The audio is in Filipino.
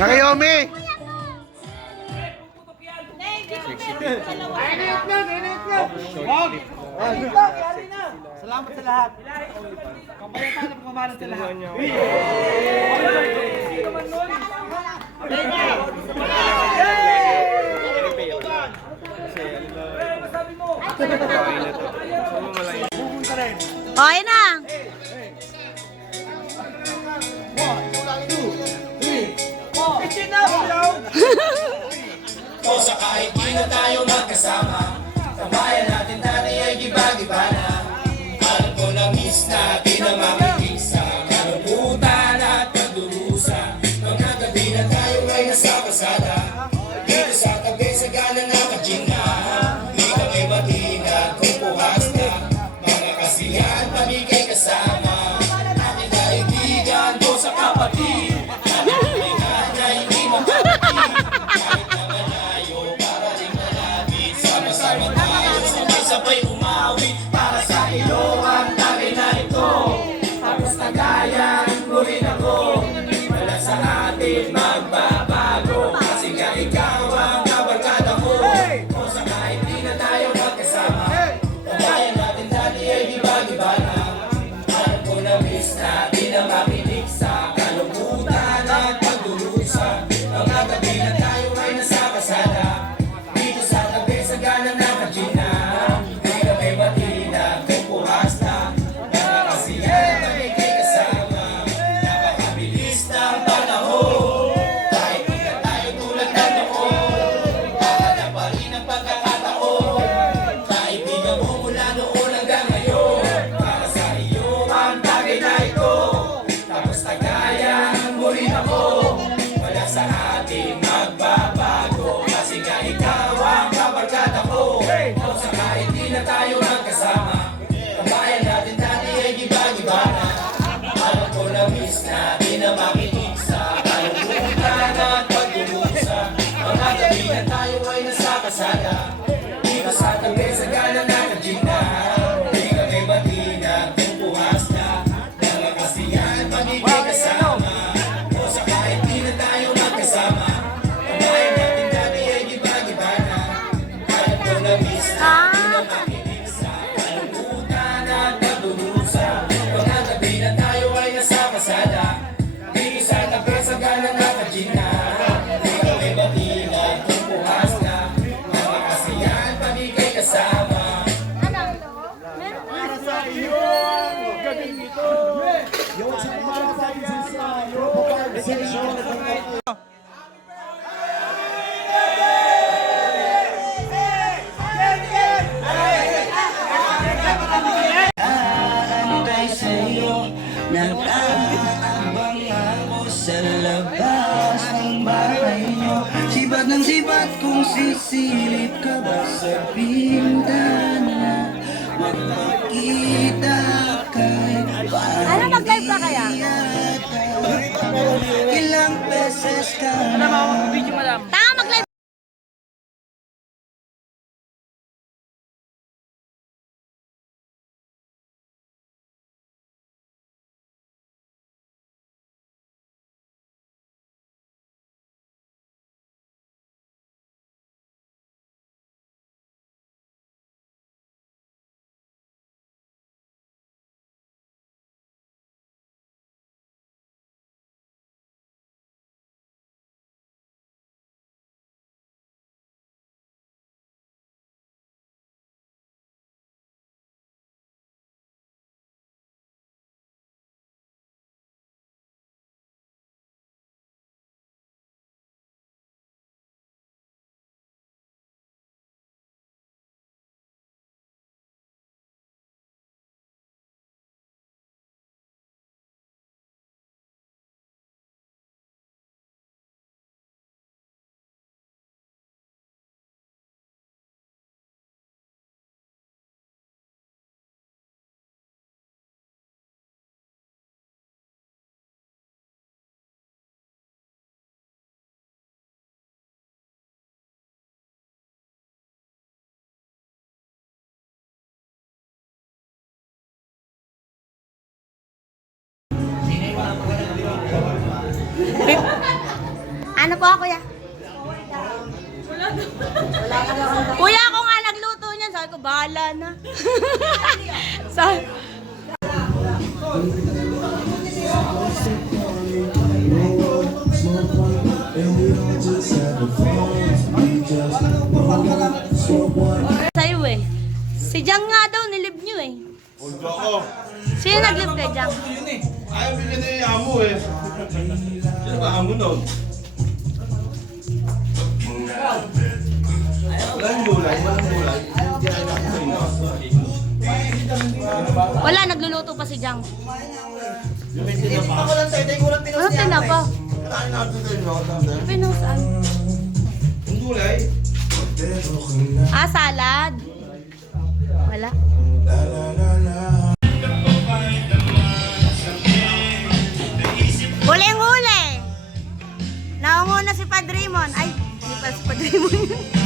Nakayomi! Salamat sa lahat. Kampayatan na pagmamahalan sa lahat. Okay na. O sa kahit di na tayo magkasama, tambayan natin dati ay giba-giba na. Alam ko na miss natin ang makinig sa kalungkutan at pagdurusa. Mga gabi na tayo ay nasa pasada, dito sa tabi sa gana na kajina. Di kami matinag kung puhas na, mga kasiyahan pamigay kasama. Aking kaibigan ko sa kapatid, kaibigan na hindi makapatid. Sabay umawit para sa iyo ang tagay na ito. Tapos nagayan mo rin ako, wala sa atin magbabago. Kasi nga ikaw ang kabarkada ko. O sa kahit di na tayo magkasama, tambayan natin dati ay giba-giba na. Alam ko na miss natin ang makinig sa kalungkutan at pagdurusa. Mga gabi na tayo ay nasa kasada, dito sa tabi sa gana na kajina. Sa atin magbabago, kasi nga ikaw ang kabarkada ko. O sa kahit di na tayo magkasama, tambayan natin dati ay giba-giba na. Alam ko na miss natin na makinig sa kalungkutan at pagdurusa. Mga gabi na tayo ay nasa kasada, dito sa tabi sa gana na kajina. Di kami matinag kung puhas na, mga kasiyahan pamigay kasama. Nag-aabang ako sa labas ng bahay nyo. Sibat ng sibat kung sisilip ka ba sa bintana. Magpakita kay Ano, mag-live ba kaya? Ilang beses ka na Tama, mag-live. Ano po ako, kuya? Kuya, ako nga nagluto niyan. Sabi ko, bahala na. Sabi, sa'yo eh. Si Jang nga daw, nilib niyo eh. Huwag ako. Sino naglib kay Jang? Ayaw bigyan na yung amo eh. Sino ba amo nun? Walang gulay, walang gulay. Wala, nagluluto pa si Jang. Tinitikman ko lang sa'yo, tayo kulang pinos Ano niya. tinapa? Kailangan natin din, no? Tanda. Pinusan. Ang gulay? Ah, salad. Wala. Huling-huli. Naunguna si Padrimon. Ay, hindi pa si Padrimon.